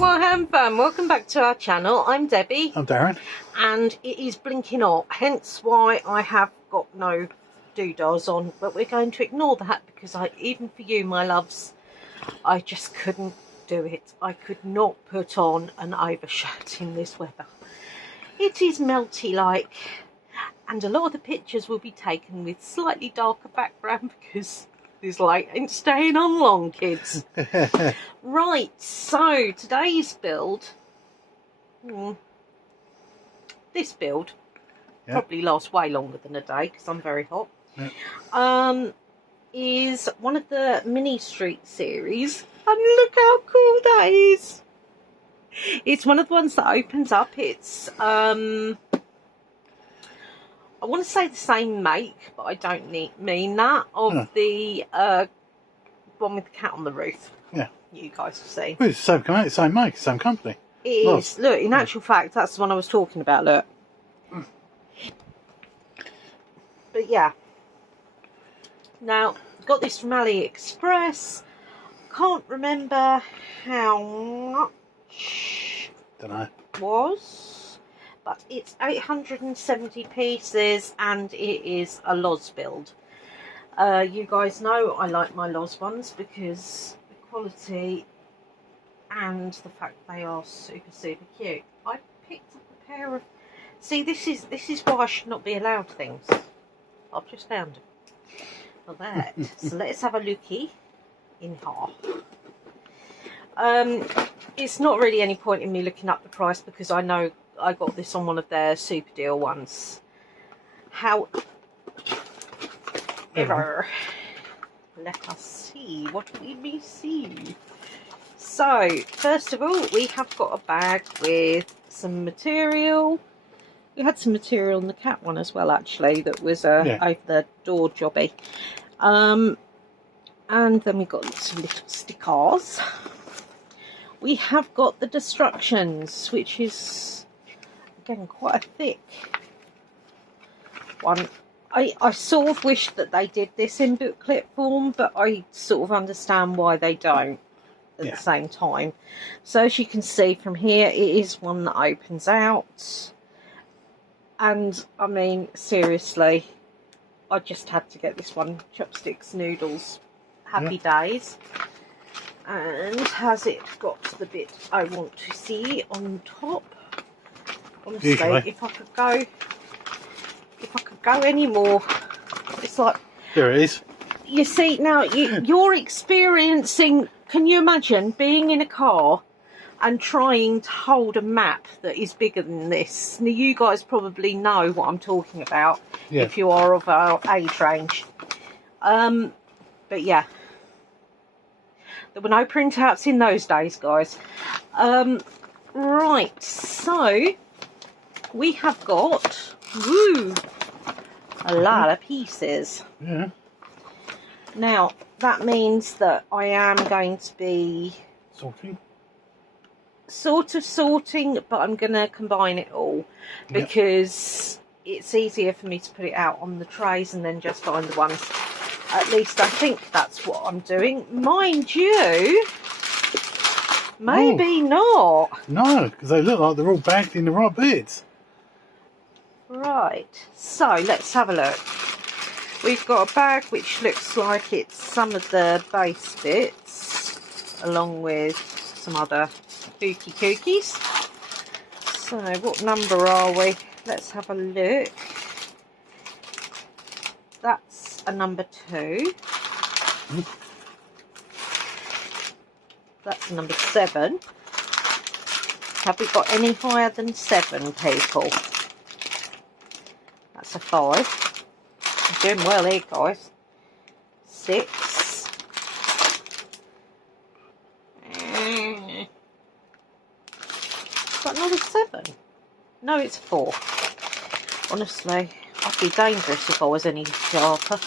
Warham fam, welcome back to our channel. I'm Debbie. I'm Darren. And it is blinking hot, hence why I have got no doodahs on. But we're going to ignore that because even for you, my loves, I just couldn't do it. I could not put on an overshirt in this weather. It is melty like, and a lot of the pictures will be taken with slightly darker background because this light ain't staying on long, kids. Right, so today's build, this build probably lasts way longer than a day because I'm very hot, is one of the mini street series, and look how cool that is. It's one of the ones that opens up. It's I want to say the same make, but I don't mean that, of the one with the cat on the roof. Yeah. You guys have seen. Well, it's the same make, same company. It is. Look, in actual fact, that's the one I was talking about, look. But yeah. Now, got this from AliExpress. Can't remember how much it was, but it's 870 pieces and it is a Loz build. You guys know I like my Loz ones because the quality and the fact they are super cute. I picked up a pair of, see, this is why I should not be allowed things. I've just found them. Well, that. So let's have a looky in half. It's not really any point in me looking up the price because I know I got this on one of their super deal ones. However, let us see what we may see. So, first of all, we have got a bag with some material. We had some material in the cat one as well, actually, that was over the door jobby. And then we got some little stickers. We have got the destructions, which is, again, quite a thick one. I sort of wish that they did this in booklet form, but I sort of understand why they don't at the same time. So as you can see from here, it is one that opens out. And, I mean, seriously, I just had to get this one. Chopsticks, Noodles, Happy Days. And has it got the bit I want to see on top? Honestly, if I could go any more, it's like, there it is. You see, now you're experiencing, can you imagine being in a car and trying to hold a map that is bigger than this? Now, you guys probably know what I'm talking about if you are of our age range. But yeah, there were no printouts in those days, guys. Right, so we have got a lot of pieces. Yeah. Now, that means that I am going to be sort of sorting, but I'm going to combine it all because it's easier for me to put it out on the trays and then just find the ones. At least I think that's what I'm doing. Mind you, maybe not. No, because they look like they're all bagged in the right bits. Right, so let's have a look. We've got a bag which looks like it's some of the base bits, along with some other kookies. So what number are we? Let's have a look. That's a number 2. That's a number 7. Have we got any higher than 7, people? That's a 5. You're doing well here, guys. 6. Is that another 7? No, it's 4. Honestly, I'd be dangerous if I was any sharper.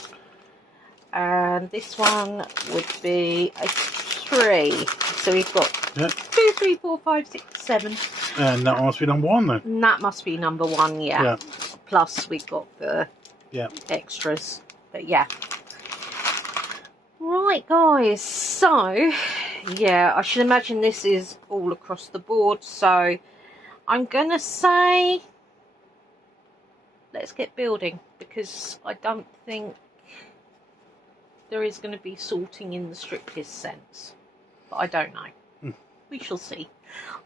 And this one would be a 3. So we've got 2, 3, 4, 5, 6, 7. And that must be number 1 then. And that must be number 1, yeah. Plus we've got the extras. But yeah. Right, guys. So yeah, I should imagine this is all across the board. So I'm going to say let's get building, because I don't think there is going to be sorting in the strictest sense. But I don't know. We shall see.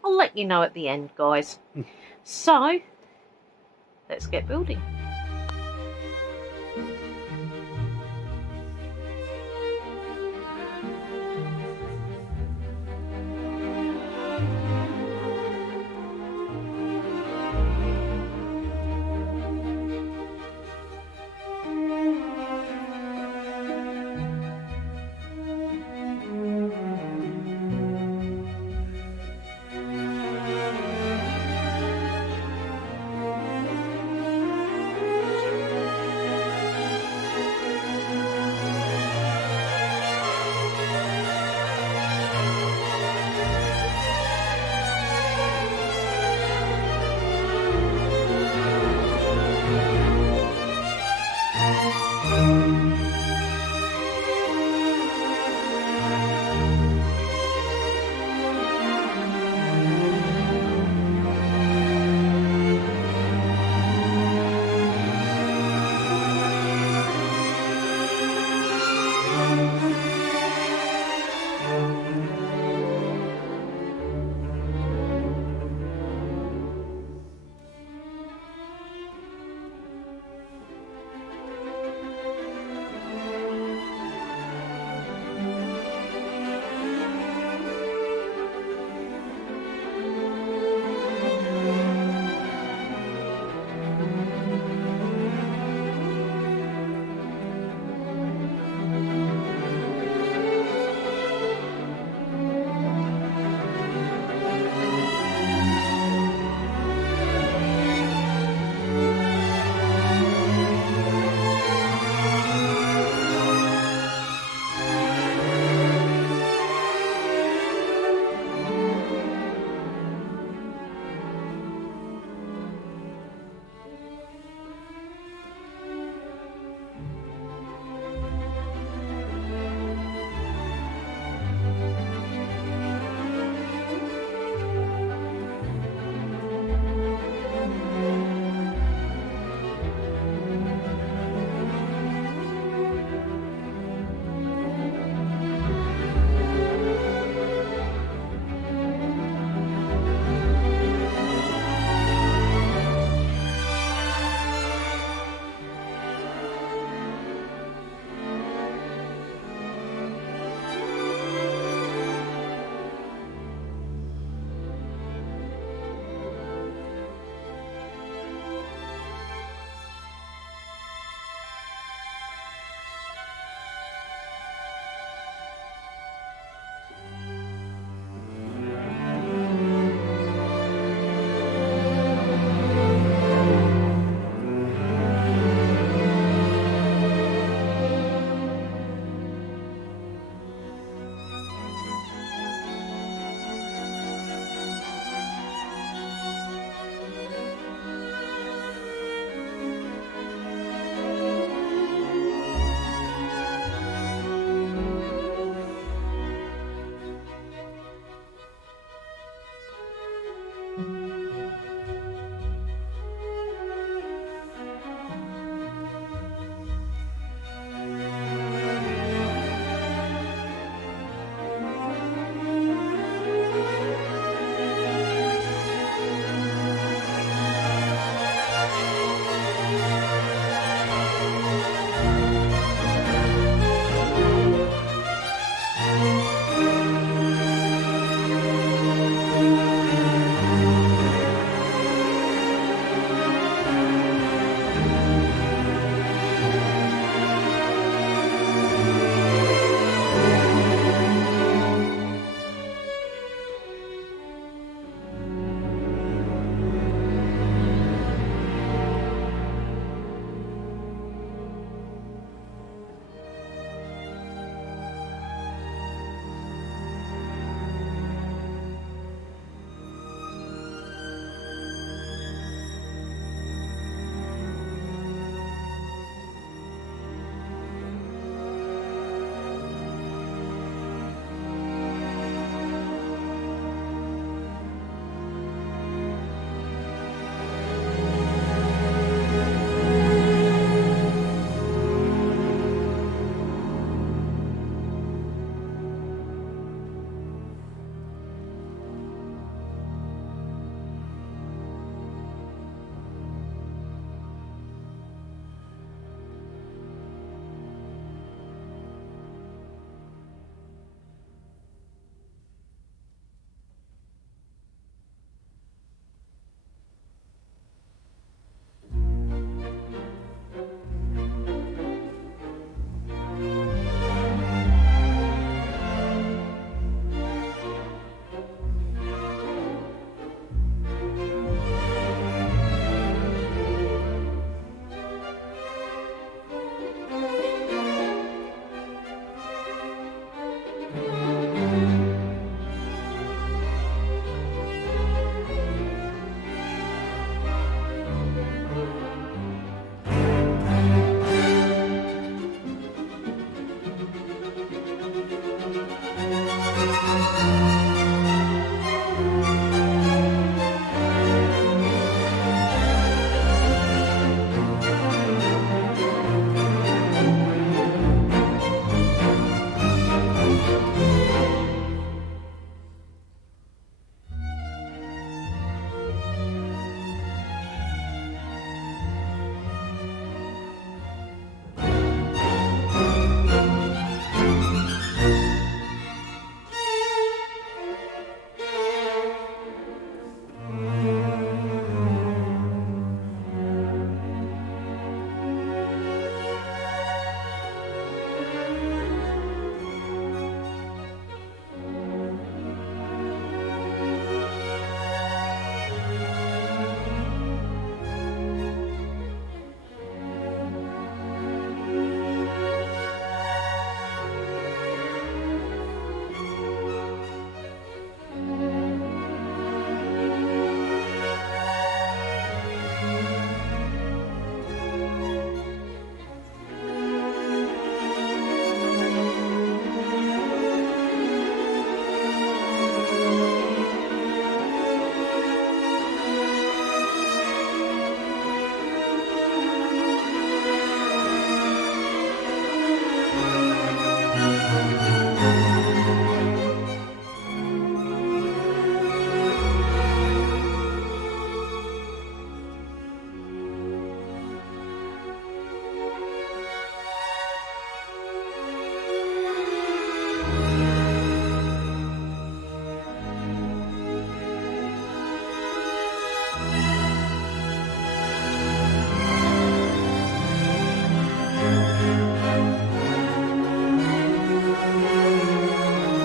I'll let you know at the end, guys. So, let's get building.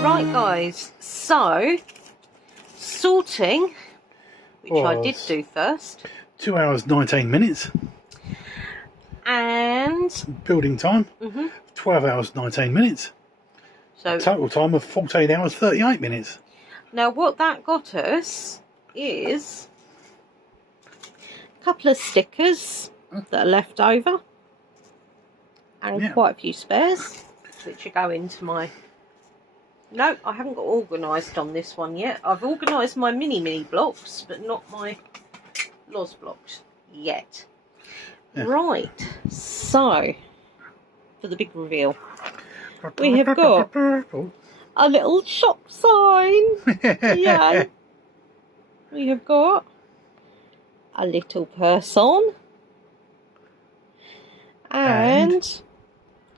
Right guys, so sorting, which I did do first, 2 hours 19 minutes. And Building time, 12 hours 19 minutes. so Total time of 14 hours 38 minutes. now what that got us is a couple of stickers that are left over and quite a few spares, which are going to my... No, I haven't got organised on this one yet. I've organised my mini blocks, but not my Loz blocks yet. Yeah. Right, so for the big reveal, we have got a little shop sign. Yay! We have got a little person, and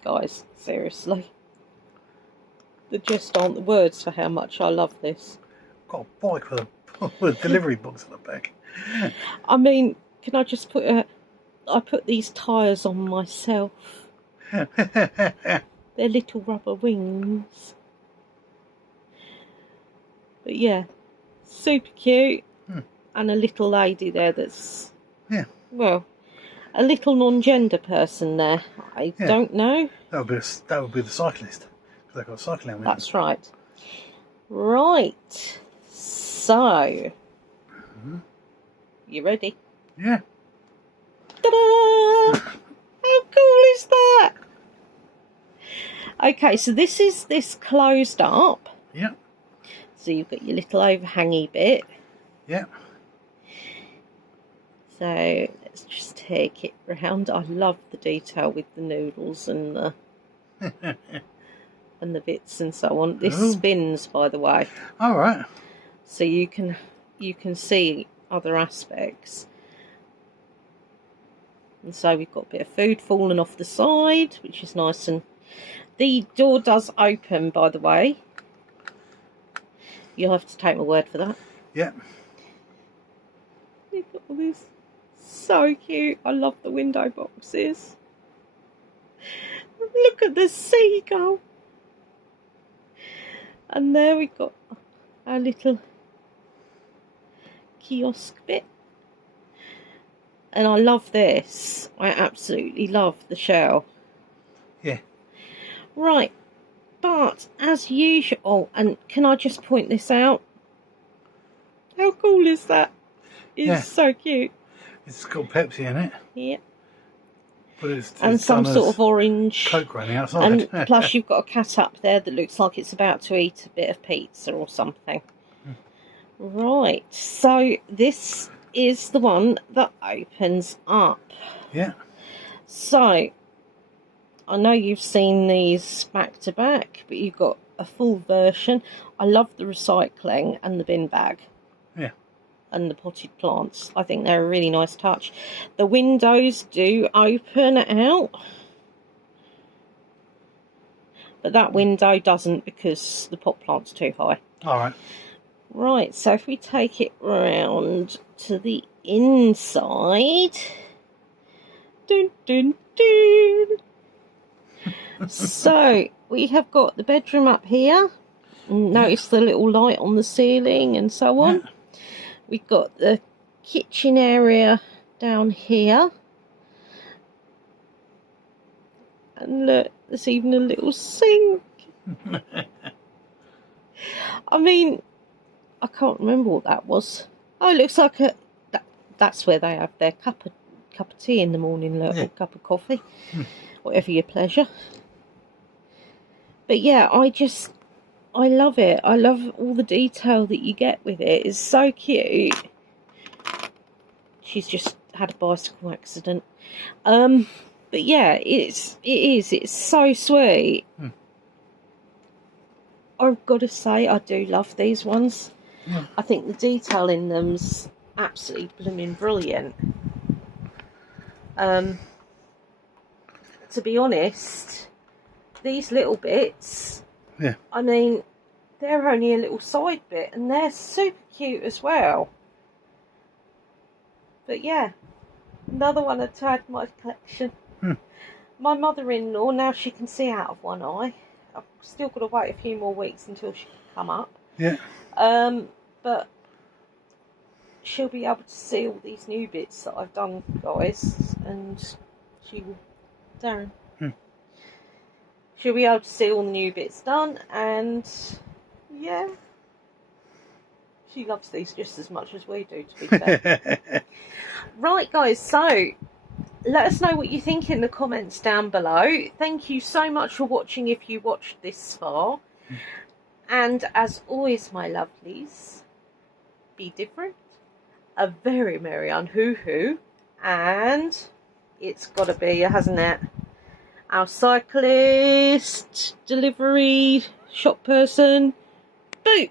guys, seriously, there just aren't the words for how much I love this. Got a bike with a delivery box on the back. I mean, can I just put I put these tyres on myself. They're little rubber wings. But yeah, super cute. And a little lady there that's, well, a little non-gender person there. I don't know. That would be the cyclist. They've got cycling with That's right. Right. So, you ready? Yeah. Ta-da! How cool is that? Okay, so this is this closed up. Yeah. So you've got your little overhangy bit. Yeah. So let's just take it round. I love the detail with the noodles and the and the bits and so on. This spins, by the way. All right. So you can see other aspects. And so we've got a bit of food falling off the side, which is nice. And the door does open, by the way. You'll have to take my word for that. Yeah. You've got all this. So cute. I love the window boxes. Look at the seagull. And there we've got our little kiosk bit. And I love this. I absolutely love the shell. Yeah. Right. But as usual, oh, and can I just point this out? How cool is that? It's so cute. It's got Pepsi in it. Yeah. But it's and some done sort as of orange. Coke running outside. And plus you've got a cat up there that looks like it's about to eat a bit of pizza or something. Right, so this is the one that opens up. Yeah. So, I know you've seen these back to back, but you've got a full version. I love the recycling and the bin bag. Yeah. And the potted plants. I think they're a really nice touch. The windows do open out. But that window doesn't because the pot plant's too high. Alright. Right, so if we take it round to the inside. Dun, dun, dun. So, we have got the bedroom up here. Notice the little light on the ceiling and so on. Yeah. We've got the kitchen area down here. And look, there's even a little sink. I mean, I can't remember what that was. Oh, it looks like that's where they have their cup of tea in the morning, look, or cup of coffee. Whatever your pleasure. But yeah, I love it. I love all the detail that you get with it. It's so cute. She's just had a bicycle accident. But yeah, it's so sweet. I've got to say, I do love these ones. I think the detail in them's absolutely blooming brilliant. To be honest, these little bits, I mean, they're only a little side bit and they're super cute as well. But yeah, another one to add to my collection. My mother-in-law, now she can see out of one eye. I've still got to wait a few more weeks until she can come up. Yeah. But she'll be able to see all these new bits that I've done, guys, and she will, Darren. She'll be able to see all the new bits done, and yeah, she loves these just as much as we do, to be fair. Right, guys, so let us know what you think in the comments down below. Thank you so much for watching if you watched this far. And as always, my lovelies, be different, a very merry unhoo-hoo, and it's got to be, hasn't it? Our cyclist, delivery, shop person, boop!